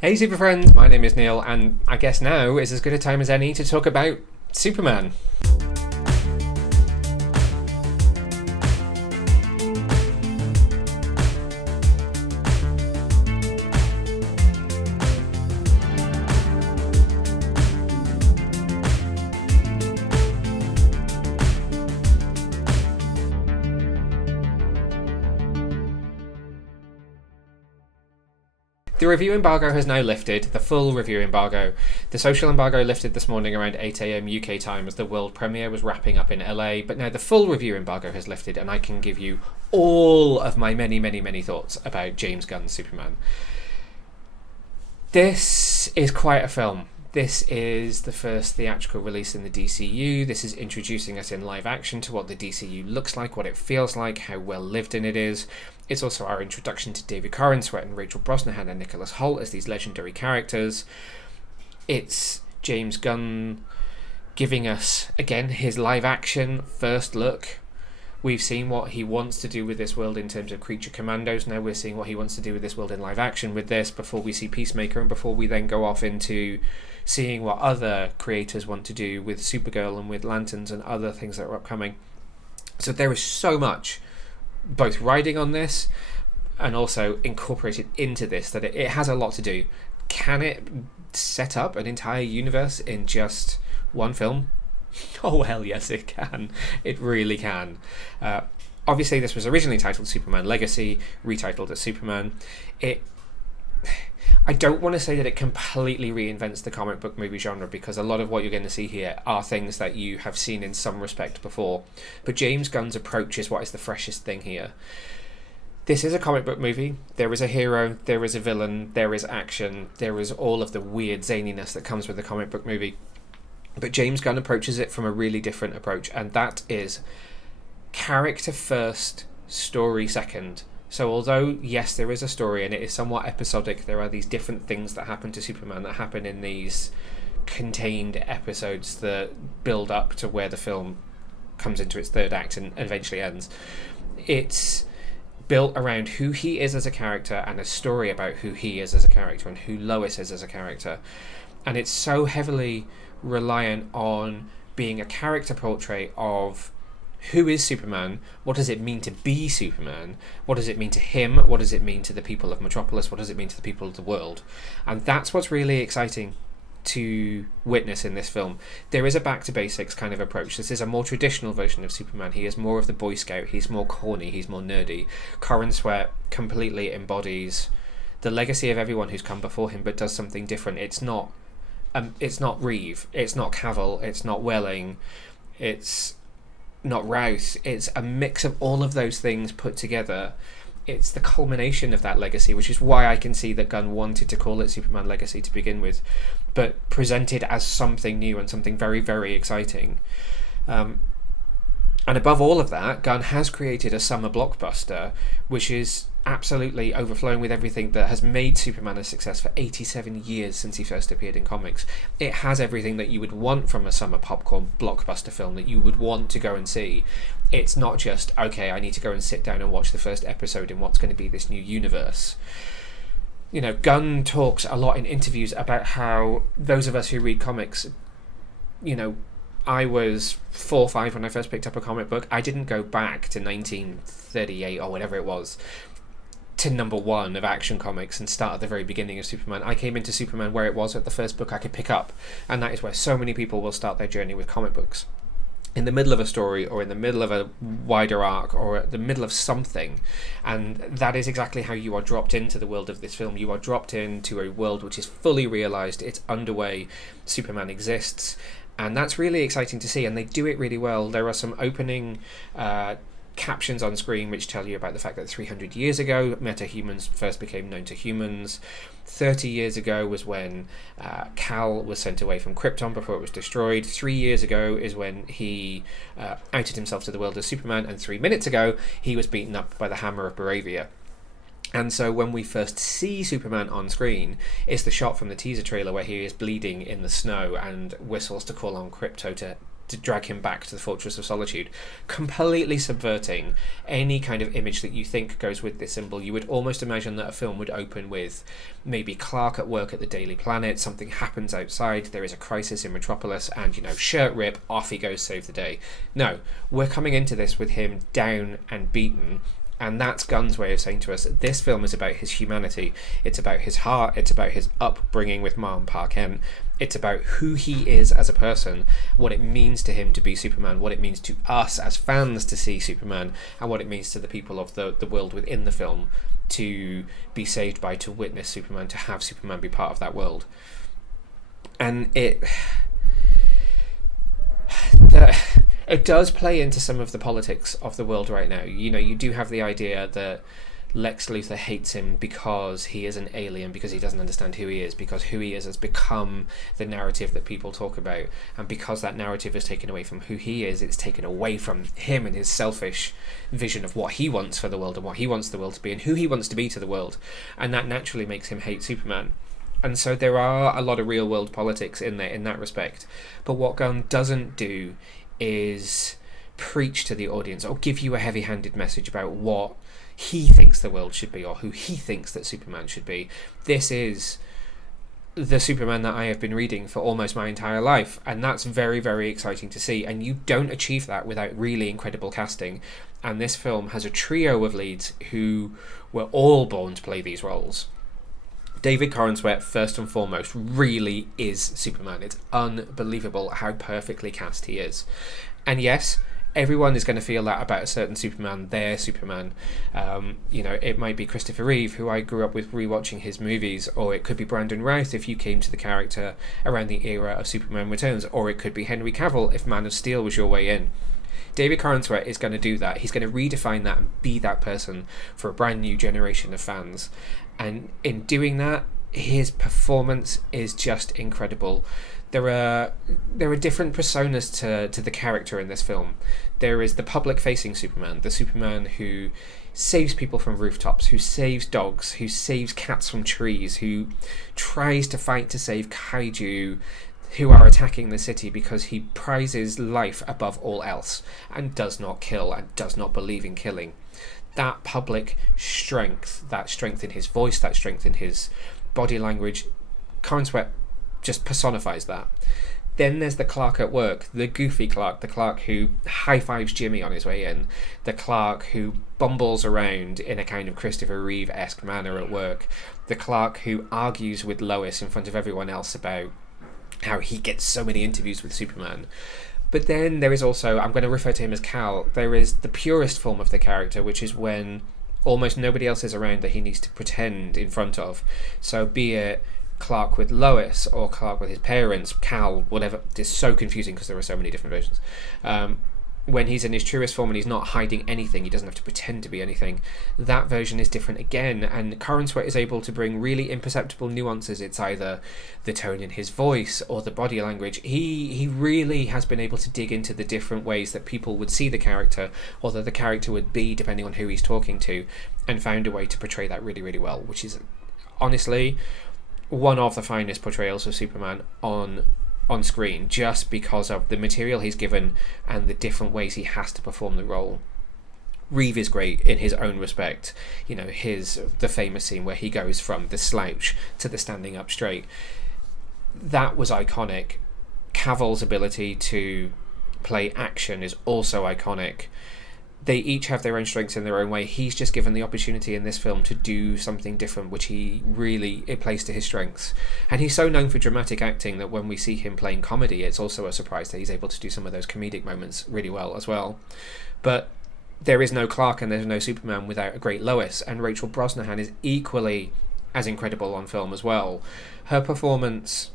Hey super friends, my name is Neil, and I guess now is as good a time as any to talk about Superman. The review embargo has now lifted, the full review embargo. The social embargo lifted this morning around 8 a.m. UK time as the world premiere was wrapping up in LA, but now the full review embargo has lifted and I can give you all of my many thoughts about James Gunn's Superman. This is quite a film. This is the first theatrical release in the DCU. This is introducing us in live action to what the DCU looks like, what it feels like, how well lived in it is. It's also our introduction to David Corenswet and Rachel Brosnahan and Nicholas Hoult as these legendary characters. It's James Gunn giving us, again, his live action first look. We've seen what he wants to do with this world in terms of creature commandos. Now we're seeing what he wants to do with this world in live action with this before we see Peacemaker and before we then go off into seeing what other creators want to do with Supergirl and with Lanterns and other things that are upcoming. So there is so much both riding on this and also incorporated into this that it has a lot to do. Can it set up an entire universe in just one film? Oh hell yes it can. It really can. Obviously this was originally titled Superman Legacy, retitled as Superman. I don't want to say that it completely reinvents the comic book movie genre, because a lot of what you're going to see here are things that you have seen in some respect before. But James Gunn's approach is what is the freshest thing here. This is a comic book movie. There is a hero, there is a villain, there is action, there is all of the weird zaniness that comes with a comic book movie. But James Gunn approaches it from a really different approach, and that is character first, story second. So although, yes, there is a story and it is somewhat episodic, there are these different things that happen to Superman that happen in these contained episodes that build up to where the film comes into its third act and eventually ends. It's built around who he is as a character and a story about who he is as a character and who Lois is as a character. And it's so heavily reliant on being a character portrait of who is Superman, what does it mean to be Superman, what does it mean to him, what does it mean to the people of Metropolis, what does it mean to the people of the world. And that's what's really exciting to witness in this film. There is a back to basics kind of approach. This is a more traditional version of Superman. He is more of the Boy Scout, he's more corny, he's more nerdy. Corenswet completely embodies the legacy of everyone who's come before him, but does something different. It's not Reeve, it's not Cavill, it's not Welling, it's not Routh. It's a mix of all of those things put together. It's the culmination of that legacy, which is why I can see that Gunn wanted to call it Superman Legacy to begin with, but presented as something new and something very exciting. And above all of that, Gunn has created a summer blockbuster which is absolutely overflowing with everything that has made Superman a success for 87 years since he first appeared in comics. It has everything that you would want from a summer popcorn blockbuster film that you would want to go and see. It's not just, okay, I need to go and sit down and watch the first episode in what's going to be this new universe. You know, Gunn talks a lot in interviews about how those of us who read comics, you know, I was 4 or 5 when I first picked up a comic book. I didn't go back to 1938 or whatever it was to number 1 of Action Comics and start at the very beginning of Superman. I came into Superman where it was at the first book I could pick up, and that is where so many people will start their journey with comic books. In the middle of a story, or in the middle of a wider arc, or at the middle of something. And that is exactly how you are dropped into the world of this film. You are dropped into a world which is fully realised, it's underway, Superman exists, and that's really exciting to see, and they do it really well. There are some opening captions on screen which tell you about the fact that 300 years ago metahumans first became known to humans. 30 years ago was when Kal was sent away from Krypton before it was destroyed. 3 years ago is when he outed himself to the world as Superman, and 3 minutes ago he was beaten up by the Hammer of Baravia. And so when we first see Superman on screen, it's the shot from the teaser trailer where he is bleeding in the snow and whistles to call on Krypto to to drag him back to the Fortress of Solitude, completely subverting any kind of image that you think goes with this symbol. You would almost imagine that a film would open with maybe Clark at work at the Daily Planet, something happens outside, there is a crisis in Metropolis, and, shirt rip, off he goes, save the day. No, we're coming into this with him down and beaten, and that's Gunn's way of saying to us, this film is about his humanity, it's about his heart, it's about his upbringing with Ma and Pa Kent, it's about who he is as a person, what it means to him to be Superman, what it means to us as fans to see Superman, and what it means to the people of the world within the film to be saved by, to witness Superman, to have Superman be part of that world. And it does play into some of the politics of the world right now. You do have the idea that Lex Luthor hates him because he is an alien, because he doesn't understand who he is, because who he is has become the narrative that people talk about, and because that narrative is taken away from who he is, it's taken away from him and his selfish vision of what he wants for the world and what he wants the world to be and who he wants to be to the world, and that naturally makes him hate Superman. And so there are a lot of real world politics in there in that respect, but what Gunn doesn't do is preach to the audience or give you a heavy-handed message about what he thinks the world should be or who he thinks that Superman should be. This is the Superman that I have been reading for almost my entire life, and that's very, very exciting to see, and you don't achieve that without really incredible casting, and this film has a trio of leads who were all born to play these roles. David Corenswet, first and foremost, really is Superman. It's unbelievable how perfectly cast he is. And yes, everyone is going to feel that about a certain Superman, their Superman. It might be Christopher Reeve, who I grew up with rewatching his movies, or it could be Brandon Routh if you came to the character around the era of Superman Returns, or it could be Henry Cavill if Man of Steel was your way in. David Corenswet is going to do that. He's going to redefine that and be that person for a brand new generation of fans. And in doing that, his performance is just incredible. There are different personas to the character in this film. There is the public-facing Superman, the Superman who saves people from rooftops, who saves dogs, who saves cats from trees, who tries to fight to save kaiju who are attacking the city because he prizes life above all else and does not kill and does not believe in killing. That public strength, that strength in his voice, that strength in his body language, Corenswet just personifies that. Then there's the Clark at work, the goofy Clark, the Clark who high-fives Jimmy on his way in, the Clark who bumbles around in a kind of Christopher Reeve-esque manner at work, the Clark who argues with Lois in front of everyone else about how he gets so many interviews with Superman. But then there is also, I'm going to refer to him as Cal, there is the purest form of the character, which is when almost nobody else is around that he needs to pretend in front of. So be it Clark with Lois or Clark with his parents, Cal, whatever. It's so confusing because there are so many different versions. When he's in his truest form and he's not hiding anything, he doesn't have to pretend to be anything, that version is different again, and Corenswet is able to bring really imperceptible nuances. It's either the tone in his voice or the body language. He really has been able to dig into the different ways that people would see the character, or that the character would be depending on who he's talking to, and found a way to portray that really, really well, which is honestly one of the finest portrayals of Superman on screen, just because of the material he's given and the different ways he has to perform the role. Reeve is great in his own respect. The famous scene where he goes from the slouch to the standing up straight. That was iconic. Cavill's ability to play action is also iconic. They each have their own strengths in their own way. He's just given the opportunity in this film to do something different, which it plays to his strengths. And he's so known for dramatic acting that when we see him playing comedy, it's also a surprise that he's able to do some of those comedic moments really well as well. But there is no Clark and there's no Superman without a great Lois, and Rachel Brosnahan is equally as incredible on film as well. Her performance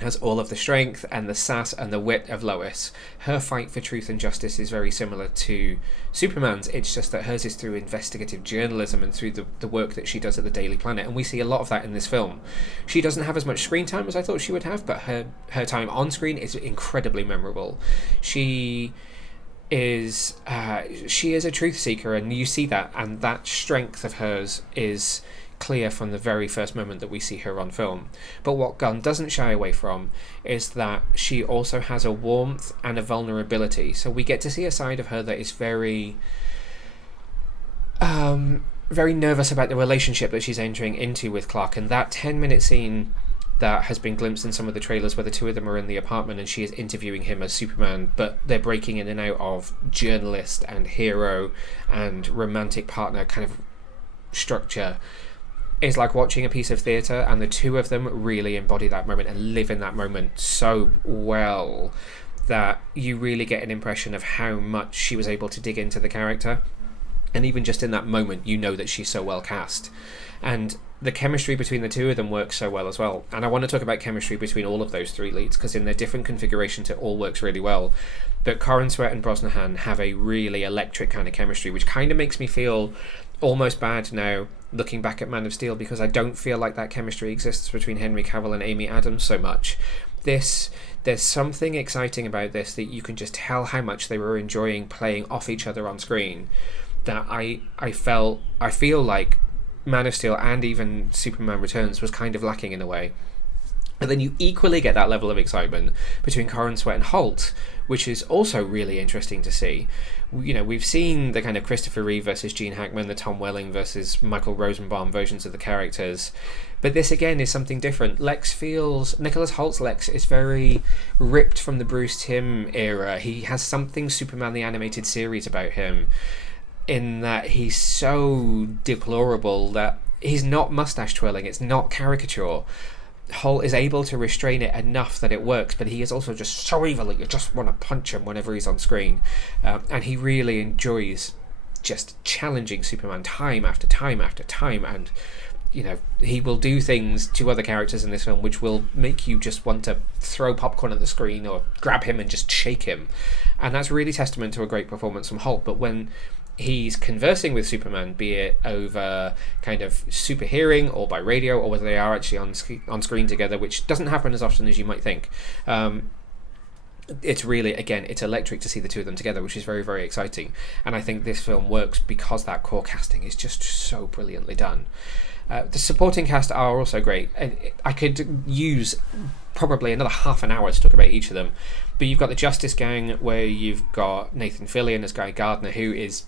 has all of the strength and the sass and the wit of Lois. Her fight for truth and justice is very similar to Superman's. It's just that hers is through investigative journalism and through the work that she does at the Daily Planet, and we see a lot of that in this film. She doesn't have as much screen time as I thought she would have, but her time on screen is incredibly memorable. She is a truth seeker, and you see that, and that strength of hers is clear from the very first moment that we see her on film. But what Gunn doesn't shy away from is that she also has a warmth and a vulnerability. So we get to see a side of her that is very very nervous about the relationship that she's entering into with Clark. And that 10-minute scene that has been glimpsed in some of the trailers where the two of them are in the apartment and she is interviewing him as Superman, but they're breaking in and out of journalist and hero and romantic partner kind of structure, is like watching a piece of theatre, and the two of them really embody that moment and live in that moment so well that you really get an impression of how much she was able to dig into the character. And even just in that moment, you know that she's so well cast. And the chemistry between the two of them works so well as well. And I want to talk about chemistry between all of those three leads, because in their different configurations, it all works really well. But Corenswet and Brosnahan have a really electric kind of chemistry, which kind of makes me feel almost bad now, looking back at Man of Steel, because I don't feel like that chemistry exists between Henry Cavill and Amy Adams so much. There's something exciting about this, that you can just tell how much they were enjoying playing off each other on screen, that I feel like Man of Steel and even Superman Returns was kind of lacking in a way. And then you equally get that level of excitement between Corenswet and Hoult, which is also really interesting to see. You know, we've seen the kind of Christopher Reeve versus Gene Hackman, the Tom Welling versus Michael Rosenbaum versions of the characters, but this again is something different. Nicholas Holt's Lex is very ripped from the Bruce Timm era. He has something Superman the Animated Series about him, in that he's so deplorable that he's not mustache twirling, it's not caricature. Hoult is able to restrain it enough that it works, but he is also just so evil that you just want to punch him whenever he's on screen. And he really enjoys just challenging Superman time after time after time, and you know, he will do things to other characters in this film which will make you just want to throw popcorn at the screen or grab him and just shake him. And that's really testament to a great performance from Hoult. But when he's conversing with Superman, be it over kind of super hearing or by radio, or whether they are actually on screen together, which doesn't happen as often as you might think, it's really, again, it's electric to see the two of them together, which is very, very exciting. And I think this film works because that core casting is just so brilliantly done. The supporting cast are also great. I could use probably another half an hour to talk about each of them, but you've got the Justice Gang, where you've got Nathan Fillion as Guy Gardner, who is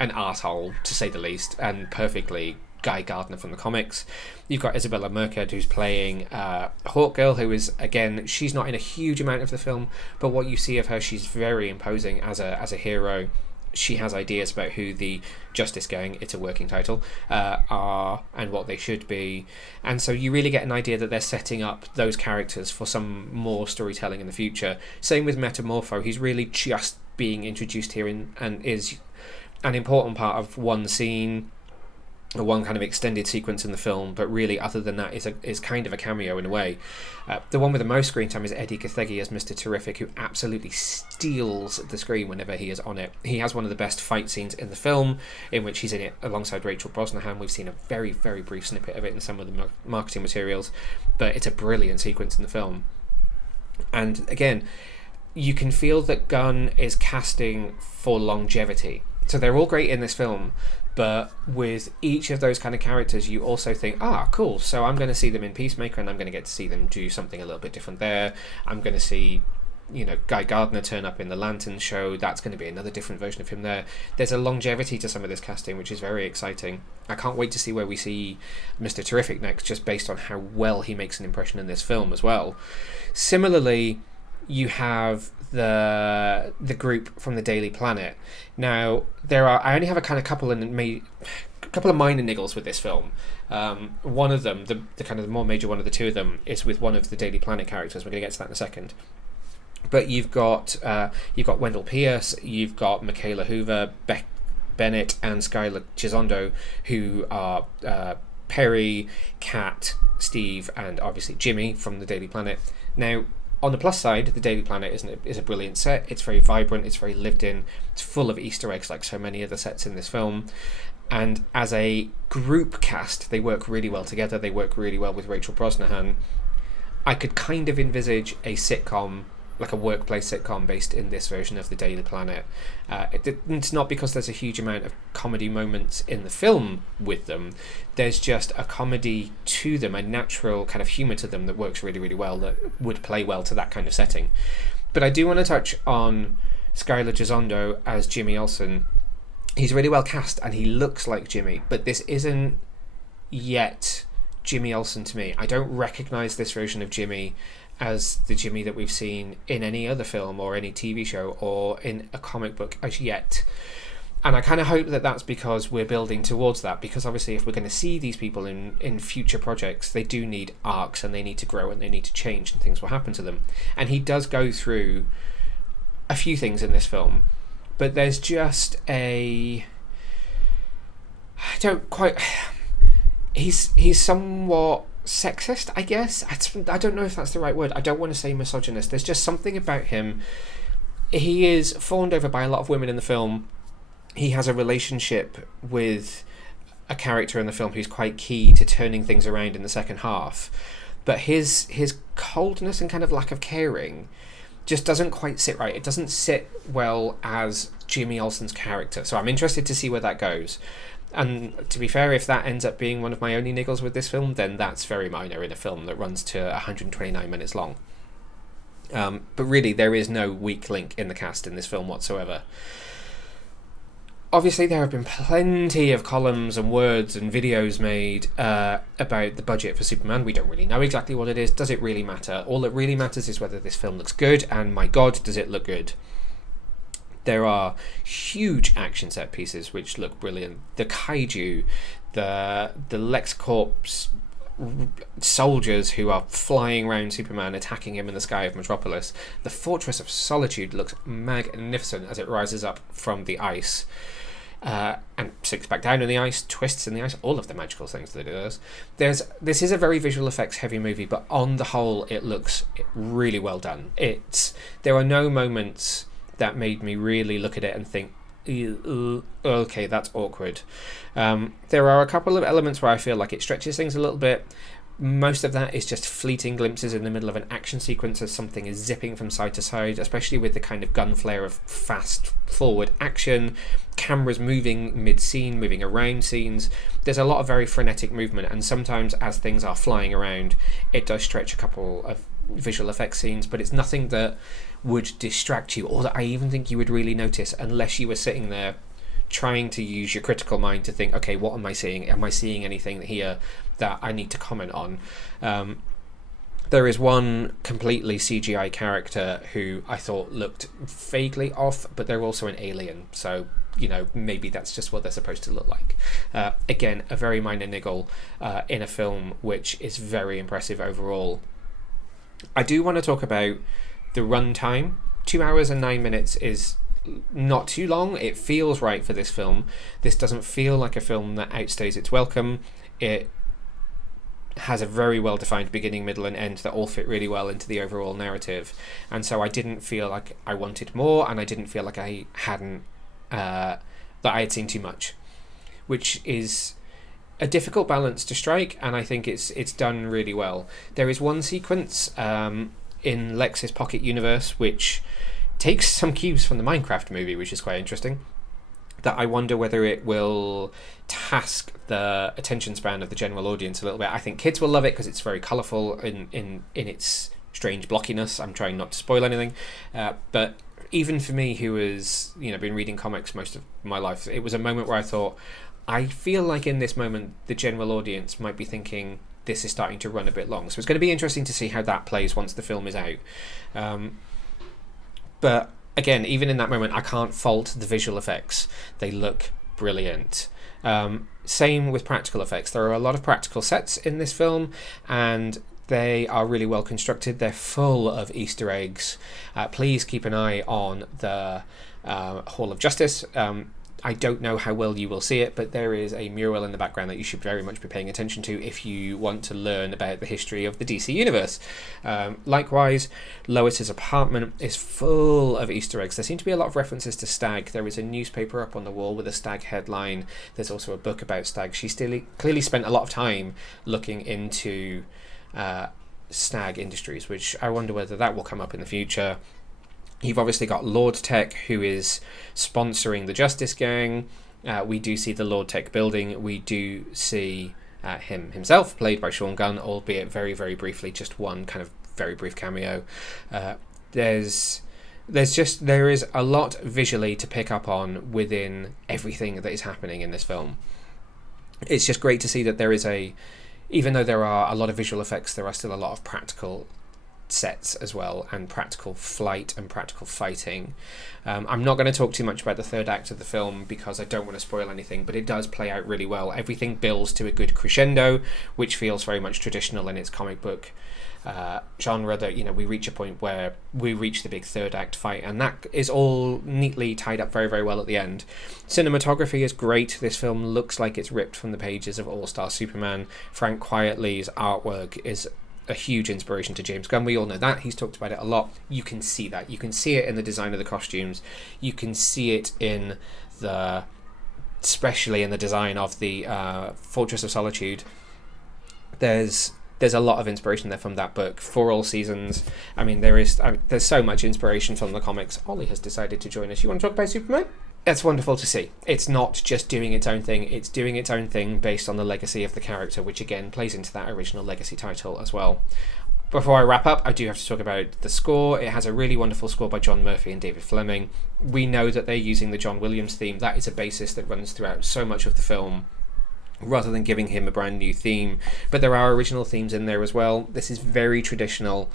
an arsehole, to say the least, and perfectly Guy Gardner from the comics. You've got Isabela Merced, who's playing Hawkgirl, who is, again, she's not in a huge amount of the film, but what you see of her, she's very imposing as a hero. She has ideas about who the Justice Gang, it's a working title, are and what they should be. And so you really get an idea that they're setting up those characters for some more storytelling in the future. Same with Metamorpho. He's really just being introduced here and is an important part of one scene, one kind of extended sequence in the film, but really other than that is kind of a cameo in a way. The one with the most screen time is Eddie Gathegi as Mr. Terrific, who absolutely steals the screen whenever he is on it. He has one of the best fight scenes in the film, in which he's in it alongside Rachel Brosnahan. We've seen a very, very brief snippet of it in some of the marketing materials, but it's a brilliant sequence in the film. And again, you can feel that Gunn is casting for longevity. So they're all great in this film, but with each of those kind of characters, you also think, cool, so I'm going to see them in Peacemaker, and I'm going to get to see them do something a little bit different there. I'm going to see, Guy Gardner turn up in the Lantern show. That's going to be another different version of him there. There's a longevity to some of this casting, which is very exciting. I can't wait to see where we see Mr. Terrific next, just based on how well he makes an impression in this film as well. Similarly, you have the group from the Daily Planet. Now, I only have a couple of minor niggles with this film. One of them, the kind of the more major one of the two of them, is with one of the Daily Planet characters. We're going to get to that in a second. But you've got Wendell Pierce, you've got Michaela Hoover, Beck Bennett, and Skyler Gisondo, who are Perry, Kat, Steve, and obviously Jimmy from the Daily Planet. Now, on the plus side, the Daily Planet is a brilliant set. It's very vibrant, it's very lived in, it's full of Easter eggs like so many of the sets in this film. And as a group cast, they work really well together. They work really well with Rachel Brosnahan. I could kind of envisage a sitcom like a workplace sitcom based in this version of the Daily Planet. It's not because there's a huge amount of comedy moments in the film with them. There's just a comedy to them, a natural kind of humour to them that works really, really well, that would play well to that kind of setting. But I do want to touch on Skyler Gisondo as Jimmy Olsen. He's really well cast and he looks like Jimmy, but this isn't yet Jimmy Olsen to me. I don't recognise this version of Jimmy as the Jimmy that we've seen in any other film or any TV show or in a comic book as yet. And I kind of hope that that's because we're building towards that, because obviously if we're going to see these people in future projects, they do need arcs and they need to grow and they need to change and things will happen to them. And he does go through a few things in this film, but there's just I don't quite... He's somewhat sexist, I guess. I don't know if that's the right word. I don't want to say misogynist. There's just something about him. He is fawned over by a lot of women in the film. He has a relationship with a character in the film who's quite key to turning things around in the second half. But his coldness and kind of lack of caring just doesn't quite sit right. It doesn't sit well as Jimmy Olsen's character. So I'm interested to see where that goes. And to be fair, if that ends up being one of my only niggles with this film, then that's very minor in a film that runs to 129 minutes long. But really, there is no weak link in the cast in this film whatsoever. Obviously, there have been plenty of columns and words and videos made about the budget for Superman. We don't really know exactly what it is. Does it really matter? All that really matters is whether this film looks good, and my God, does it look good. There are huge action set pieces which look brilliant. The kaiju, the LexCorp soldiers who are flying around Superman, attacking him in the sky of Metropolis. The Fortress of Solitude looks magnificent as it rises up from the ice and sinks back down in the ice, twists in the ice, all of the magical things that it does. This is a very visual effects heavy movie, but on the whole it looks really well done. There are no moments that made me really look at it and think, okay, that's awkward. There are a couple of elements where I feel like it stretches things a little bit. Most of that is just fleeting glimpses in the middle of an action sequence as something is zipping from side to side, especially with the kind of gun flare of fast forward action, cameras moving mid-scene, moving around scenes. There's a lot of very frenetic movement, and sometimes as things are flying around, it does stretch a couple of visual effects scenes, but it's nothing that would distract you or that I even think you would really notice unless you were sitting there trying to use your critical mind to think, okay, what am I seeing? Am I seeing anything here that I need to comment on? There is one completely CGI character who I thought looked vaguely off, but they're also an alien, so maybe that's just what they're supposed to look like. Again, a very minor niggle in a film which is very impressive overall. I do want to talk about the runtime. 2 hours and 9 minutes is not too long. It feels right for this film. This doesn't feel like a film that outstays its welcome. It has a very well defined beginning, middle and end that all fit really well into the overall narrative, and so I didn't feel like I wanted more, and I didn't feel like I hadn't that I had seen too much, which is a difficult balance to strike, and I think it's done really well. There is one sequence in Lex's Pocket Universe which takes some cues from the Minecraft movie, which is quite interesting, that I wonder whether it will task the attention span of the general audience a little bit. I think kids will love it because it's very colourful in its strange blockiness. I'm trying not to spoil anything, but even for me, who has been reading comics most of my life, it was a moment where I thought, I feel like in this moment the general audience might be thinking this is starting to run a bit long. So it's going to be interesting to see how that plays once the film is out. But again, even in that moment, I can't fault the visual effects. They look brilliant. Same with practical effects. There are a lot of practical sets in this film, and they are really well constructed. They're full of Easter eggs. Please keep an eye on the Hall of Justice. I don't know how well you will see it, but there is a mural in the background that you should very much be paying attention to if you want to learn about the history of the DC Universe. Likewise, Lois's apartment is full of Easter eggs. There seem to be a lot of references to Stag. There is a newspaper up on the wall with a Stag headline. There's also a book about Stag. She clearly spent a lot of time looking into Stag Industries, which I wonder whether that will come up in the future. You've obviously got Lord Tech, who is sponsoring the Justice Gang. We do see the Lord Tech building. We do see him himself, played by Sean Gunn, albeit very, very briefly, just one kind of very brief cameo. There is a lot visually to pick up on within everything that is happening in this film. It's just great to see that even though there are a lot of visual effects, there are still a lot of practical sets as well, and practical flight and practical fighting. I'm not going to talk too much about the third act of the film because I don't want to spoil anything, but it does play out really well. Everything builds to a good crescendo, which feels very much traditional in its comic book genre, that we reach a point where we reach the big third act fight, and that is all neatly tied up very, very well at the end. Cinematography is great. This film looks like it's ripped from the pages of All-Star Superman. Frank Quietly's artwork is a huge inspiration to James Gunn. We all know that. He's talked about it a lot. You can see that. You can see it in the design of the costumes. You can see it especially in the design of the Fortress of Solitude. There's a lot of inspiration there from that book. For All Seasons. I mean, there's so much inspiration from the comics. Ollie has decided to join us. You want to talk about Superman? It's wonderful to see. It's not just doing its own thing, it's doing its own thing based on the legacy of the character, which again plays into that original legacy title as well. Before I wrap up, I do have to talk about the score. It has a really wonderful score by John Murphy and David Fleming. We know that they're using the John Williams theme. That is a basis that runs throughout so much of the film, rather than giving him a brand new theme. But there are original themes in there as well. This is very traditional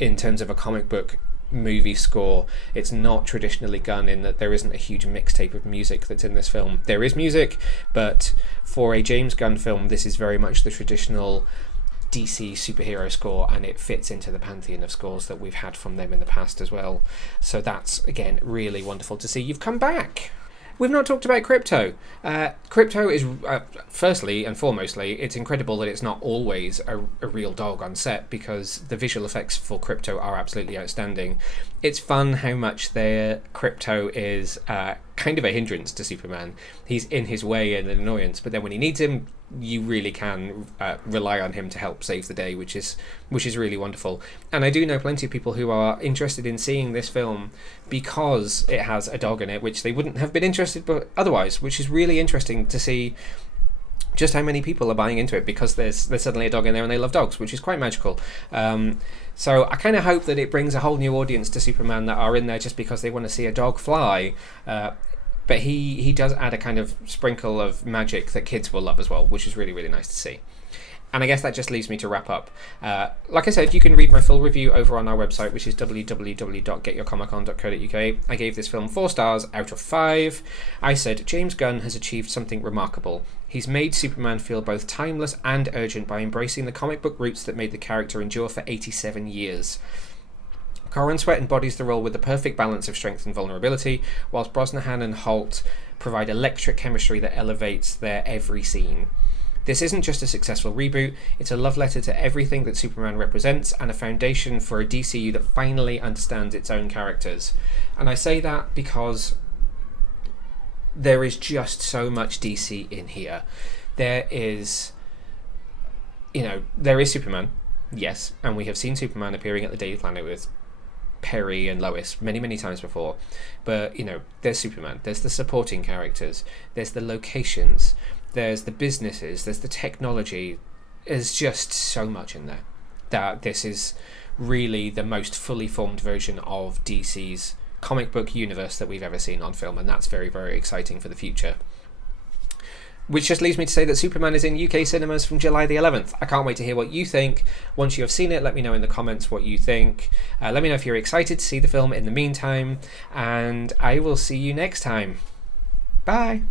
in terms of a comic book movie score. It's not traditionally Gunn in that there isn't a huge mixtape of music that's in this film. There is music, but for a James Gunn film, this is very much the traditional DC superhero score, and it fits into the pantheon of scores that we've had from them in the past as well. So that's, again, really wonderful to see. You've come back. We've not talked about Crypto. Crypto is, firstly and foremostly, it's incredible that it's not always a real dog on set, because the visual effects for Crypto are absolutely outstanding. It's fun how much their Crypto is kind of a hindrance to Superman. He's in his way and an annoyance, but then when he needs him, you really can rely on him to help save the day, which is really wonderful. And I do know plenty of people who are interested in seeing this film because it has a dog in it, which they wouldn't have been interested but otherwise, which is really interesting to see just how many people are buying into it because there's suddenly a dog in there and they love dogs, which is quite magical. So I kind of hope that it brings a whole new audience to Superman that are in there just because they want to see a dog fly. But he does add a kind of sprinkle of magic that kids will love as well, which is really, really nice to see. And I guess that just leaves me to wrap up. Like I said, you can read my full review over on our website, which is www.getyourcomiccon.co.uk. I gave this film 4 stars out of 5. I said, James Gunn has achieved something remarkable. He's made Superman feel both timeless and urgent by embracing the comic book roots that made the character endure for 87 years. Corenswet embodies the role with the perfect balance of strength and vulnerability, whilst Brosnahan and Hoult provide electric chemistry that elevates their every scene. This isn't just a successful reboot, it's a love letter to everything that Superman represents and a foundation for a DCU that finally understands its own characters. And I say that because there is just so much DC in here. There is Superman, yes, and we have seen Superman appearing at the Daily Planet with Perry and Lois many, many times before. But, there's Superman, there's the supporting characters, there's the locations, there's the businesses, there's the technology. There's just so much in there that this is really the most fully formed version of DC's comic book universe that we've ever seen on film, and that's very, very exciting for the future. Which just leads me to say that Superman is in UK cinemas from July the 11th. I can't wait to hear what you think. Once you have seen it, let me know in the comments what you think. Let me know if you're excited to see the film in the meantime, and I will see you next time. Bye!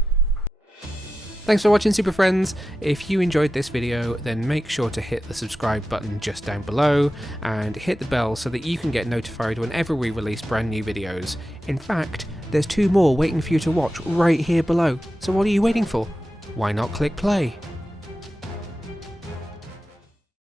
Thanks for watching, Super Friends. If you enjoyed this video, then make sure to hit the subscribe button just down below and hit the bell so that you can get notified whenever we release brand new videos. In fact, there's 2 more waiting for you to watch right here below. So what are you waiting for? Why not click play?